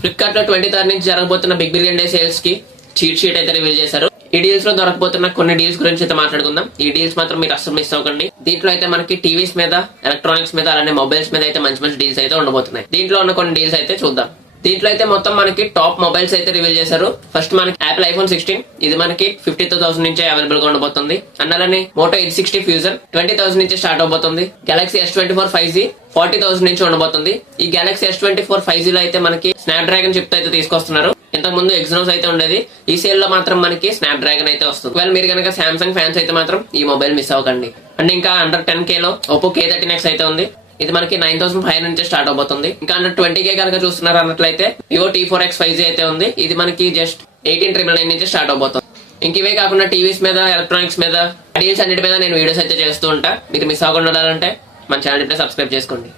Flipkart లో 23rd నుంచి జరగబోతున్న బిగ్ బిలియన్ డే సేల్స్ కి చీట్ షీట్ అయితే రివీల్ చేశారు. ఈ డీల్స్ లో దొరకబోతున్న కొన్ని డీల్స్ గురించి అయితే మాట్లాడుకుందాం. ఈ డీల్స్ మాత్రం మీరు అసలు మిస్ అవ్వకండి. దీంట్లో అయితే మనకి టీవీస్ మీద, ఎలక్ట్రానిక్స్ మీద, అలానే మొబైల్స్ మీద అయితే మంచి మంచి డీల్స్ అయితే ఉండబోతున్నాయి. దీంట్లో ఉన్న కొన్ని డీల్స్ అయితే చూద్దాం. దీంట్లో అయితే మొత్తం మనకి టాప్ మొబైల్స్ అయితే రివీల్ చేశారు. ఫస్ట్ మనకి యాపిల్ ఐఫోన్ 16, ఇది మనకి 52,000 నుంచే అవైలబుల్ గా ఉండబోతుంది. అలానే మోటో ఎయిట్ 60 ఫ్యూజన్ 20,000 నుంచి స్టార్ట్ అవబోతుంది. గెలాక్సీ S24 5G 40,000 నుంచి ఉండబోతుంది. ఈ గెలాక్సీ S24 5G లో అయితే మనకి స్నాప్ డ్రాగన్ చిప్ అయితే తీసుకొస్తున్నారు. ఇంతకు ముందు ఎగ్జినోస్ అయితే ఉండేది. ఈ సేల్ లో మాత్రం మనకి స్నాప్ డ్రాగన్ అయితే వస్తుంది. ఒకవేళ మీరు కనుక సామ్సంగ్ ఫ్యాన్స్ అయితే మాత్రం ఈ మొబైల్ మిస్ అవ్వకండి. అండ్ ఇంకా అండర్ 10K లో Oppo K13X అయితే ఉంది. ఇది మనకి 9,500 నుంచి స్టార్ట్ అవబోతుంది. ఇంకా అండర్ 20K కనుక చూస్తున్నారు అన్నట్లయితే Vivo T4X 5G అయితే ఉంది. ఇది మనకి జస్ట్ 18,999 నుంచి స్టార్ట్ అవబోతుంది. ఇంక ఇవే కాకుండా టీవీస్ మీద, ఎలక్ట్రానిక్స్ మీద, డీల్స్ అన్నిటి మీద నేను వీడియోస్ అయితే చేస్తూ ఉంటా. మీరు మిస్ అవ్వకుండా ఉండాలంటే మన ఛానల్ ఇప్పుడే సబ్స్క్రైబ్ చేసుకోండి.